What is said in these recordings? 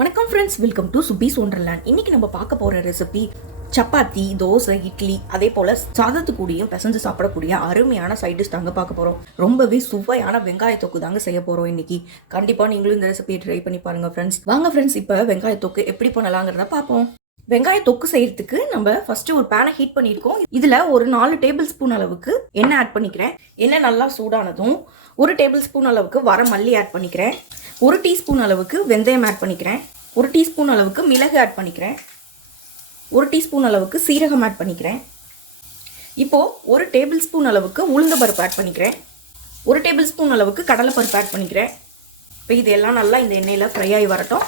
வணக்கம் friends welcome to Subi's wonderland இன்னைக்கு நம்ம பார்க்க போகிற ரெசிபி சப்பாத்தி தோசை இட்லி அதே போல் சாதத்துக்கூடியும் பிசைஞ்சு சாப்பிடக்கூடிய அருமையான சைட் டிஷ் தாங்க பார்க்க போகிறோம் ரொம்பவே சுவையான வெங்காய தொக்கு தாங்க செய்ய போகிறோம் இன்னைக்கு. கண்டிப்பாக நீங்களும் இந்த ரெசிபியை ட்ரை பண்ணி பாருங்கள் ஃப்ரெண்ட்ஸ் வாங்க ஃப்ரெண்ட்ஸ் இப்போ வெங்காய தொக்கு எப்படி பண்ணலாங்கிறத பார்ப்போம். வெங்காய தொக்கு செய்யறதுக்கு நம்ம ஃபர்ஸ்ட் ஒரு பேனை ஹீட் பண்ணியிருக்கோம். இதில் ஒரு நாலு டேபிள் ஸ்பூன் அளவுக்கு எண்ணெய் ஆட் பண்ணிக்கிறேன். எண்ணெய் நல்லா சூடானதும் ஒரு டேபிள் ஸ்பூன் அளவுக்கு வர மல்லி ஆட் பண்ணிக்கிறேன். ஒரு டீஸ்பூன் அளவுக்கு வெந்தயம் ஆட் பண்ணிக்கிறேன். ஒரு டீஸ்பூன் அளவுக்கு மிளகு ஆட் பண்ணிக்கிறேன். ஒரு டீஸ்பூன் அளவுக்கு சீரகம் ஆட் பண்ணிக்கிறேன். இப்போது ஒரு டேபிள் ஸ்பூன் அளவுக்கு உளுந்த பருப்பு ஆட் பண்ணிக்கிறேன். ஒரு டேபிள் ஸ்பூன் அளவுக்கு கடலை பருப்பு ஆட் பண்ணிக்கிறேன். இப்போ இது எல்லாம் நல்லா இந்த எண்ணெயில் ஃப்ரை ஆகி வரட்டும்.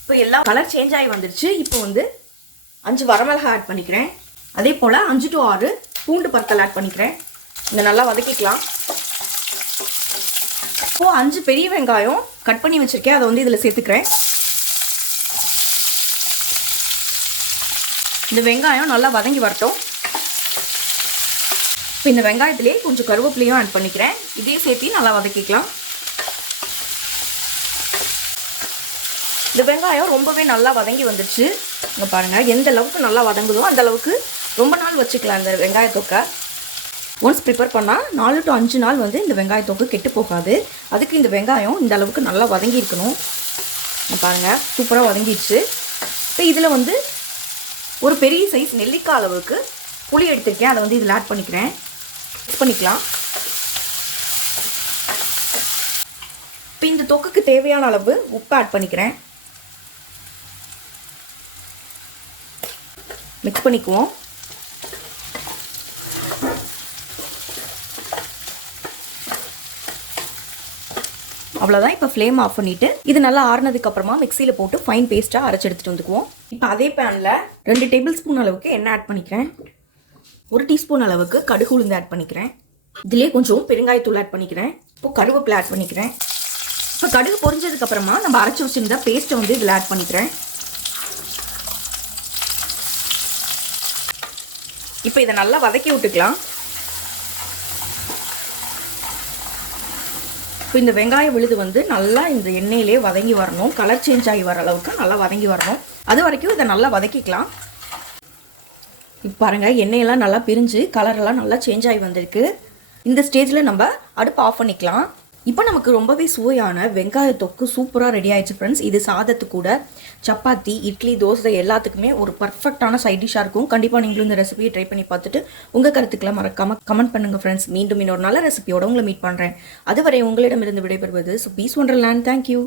இப்போ எல்லாம் கலர் சேஞ்ச் ஆகி வந்துருச்சு. இப்போ வந்து அஞ்சு வரமிளகா ஆட் பண்ணிக்கிறேன். அதே போல் அஞ்சு டு ஆறு பூண்டு பற்கள் ஆட் பண்ணிக்கிறேன். இதை நல்லா வதக்கிக்கலாம். இப்போது அஞ்சு பெரிய வெங்காயம் கட் பண்ணி வச்சுருக்கேன். அதை வந்து இதில் சேர்த்துக்கிறேன். இந்த வெங்காயம் நல்லா வதங்கி வரட்டும். இப்போ இந்த வெங்காயத்துலேயே கொஞ்சம் கருவேப்பிலையும் ஆட் பண்ணிக்கிறேன். இதையும் சேர்த்து நல்லா வதக்கிக்கலாம். இந்த வெங்காயம் ரொம்பவே நல்லா வதங்கி வந்துடுச்சு இங்கே பாருங்கள் எந்த அளவுக்கு நல்லா வதங்குதோ அந்த அளவுக்கு ரொம்ப நாள் வச்சுக்கலாம் இந்த வெங்காய தொக்கை. ஒன்ஸ் ப்ரிப்பேர் பண்ணால் நாலு டு அஞ்சு நாள் வந்து இந்த வெங்காய தொக்கு கெட்டு போகாது. அதுக்கு இந்த வெங்காயம் இந்த அளவுக்கு நல்லா வதங்கி இருக்கணும். பாருங்கள் சூப்பராக வதங்கிடுச்சு. இப்போ இதில் வந்து ஒரு பெரிய சைஸ் நெல்லிக்காய் அளவுக்கு புளி எடுத்திருக்கேன். அதை வந்து இதில் ஆட் பண்ணிக்கிறேன். மிக்ஸ் பண்ணிக்கலாம். இப்போ இந்த தொக்குக்கு தேவையான அளவு உப்பு ஆட் பண்ணிக்கிறேன். மிக்ஸ் பண்ணிக்குவோம். அவ்வளோதான் இப்போ ஃப்ளேம் ஆஃப் பண்ணிவிட்டு இது நல்லா ஆறுனதுக்கு அப்புறமா மிக்சியில் போட்டு ஃபைன் பேஸ்ட்டாக அரைச்சி எடுத்துகிட்டு வந்துக்குவோம். இப்போ அதே பேனில் ரெண்டு டேபிள் ஸ்பூன் அளவுக்கு எண்ணெய் ஆட் பண்ணிக்கிறேன். ஒரு டீஸ்பூன் அளவுக்கு கடுகு உளுந்து ஆட் பண்ணிக்கிறேன். இதிலே கொஞ்சம் பெருங்காயத்தூள் ஆட் பண்ணிக்கிறேன். இப்போ கருவேப்பிலை ஆட் பண்ணிக்கிறேன். இப்போ கடுகு பொரிஞ்சதுக்கு அப்புறமா நம்ம அரைச்சி வச்சுருந்த பேஸ்ட்டை வந்து இதில் ஆட் பண்ணிக்கிறேன். இப்போ இதை நல்லா வதக்கி விட்டுக்கலாம். இப்போ இந்த வெங்காய விழுது வந்து நல்லா இந்த எண்ணெயிலே வதங்கி வரணும். கலர் சேஞ்ச் ஆகி வர அளவுக்கு நல்லா வதங்கி வரணும். அது வரைக்கும் இதை நல்லா வதக்கிக்கலாம். இப்போ பாருங்கள் எண்ணெயெல்லாம் நல்லா பிரிஞ்சு கலரெல்லாம் நல்லா சேஞ்ச் ஆகி வந்திருக்கு. இந்த ஸ்டேஜில் நம்ம அடுப்பு ஆஃப் பண்ணிக்கலாம். இப்போ நமக்கு ரொம்பவே சுவையான வெங்காய தொக்கு சூப்பராக ரெடி ஆயிடுச்சு ஃப்ரெண்ட்ஸ் இது சாதத்து கூட சப்பாத்தி இட்லி தோசை எல்லாத்துக்குமே ஒரு பர்ஃபெக்டான சைட் டிஷ்ஷாக இருக்கும். கண்டிப்பாக நீங்களும் இந்த ரெசிபியை ட்ரை பண்ணி பார்த்துட்டு உங்கள் கருத்துக்களை மறக்காம கமெண்ட் பண்ணுங்கள் ஃப்ரெண்ட்ஸ் மீண்டும் இன்னொரு நல்ல ரெசிபியோட உங்களை மீட் பண்ணுறேன் அதுவரை உங்களிடமிருந்து விடைபெறுவது ஸோ பீஸ் ஒண்டர்லேண்ட் தேங்க்யூ